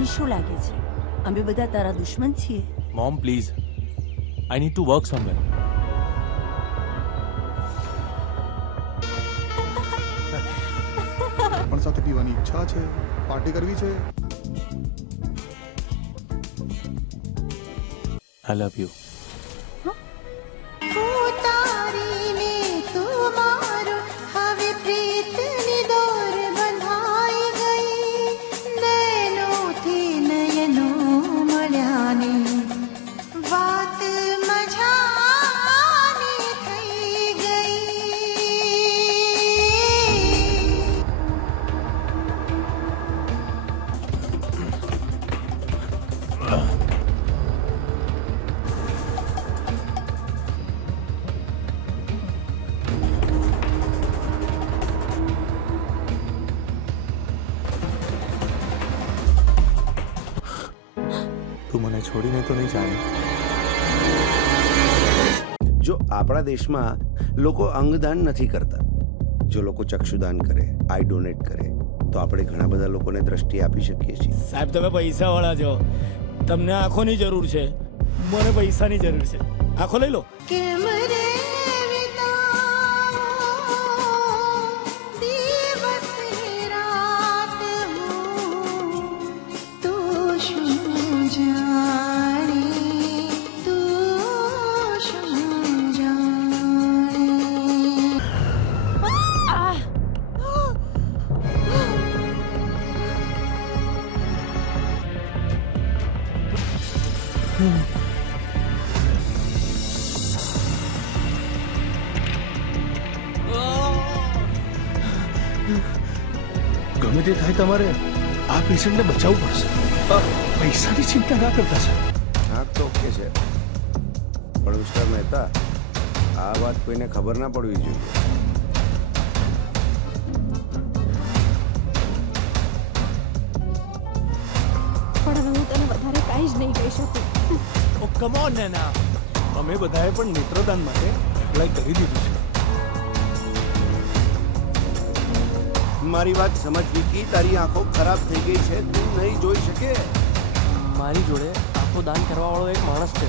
તને શું લાગે છે અમે બધા તારા દુશ્મન છીએ? Mom, please. I need to work somewhere. પણ સાથે પીવાની ઈચ્છા છે, પાર્ટી કરવી છે. I love you. તું મને છોડીને તો નહીં જાણે. જો આપણા દેશમાં લોકો અંગદાન નથી કરતા, જો લોકો ચક્ષુદાન કરે, આઈ ડોનેટ કરે, તો આપણે ઘણા બધા લોકોને દ્રષ્ટિ આપી શકીએ છીએ. સાહેબ તમે પૈસા વાળા છો, તમને આંખોની જરૂર છે, મને પૈસાની જરૂર છે. આંખો લઈ લો. ગમે તે થાય તમારે આ પેશન્ટને બચાવવું પડશે. પૈસાની ચિંતા ના કરતા સર. આંખ તો ઓકે છે, પણ મિસ્ટર મહેતા, આ વાત કોઈને ખબર ના પડવી જોઈએ. પણ હવે હું તને વધારે કાંઈ જ નહીં કહી શકું. ઓ કમ ઓન નેના, અમે બધાએ પણ નેત્રદાન માટે એપ્લાય કરી દીધું છે. મારી વાત સમજ વિકી, તારી આંખો ખરાબ થઈ ગઈ છે, તું નહીં જોઈ શકે. મારી જોડે આંખો દાન કરવા વાળો એક માણસ છે.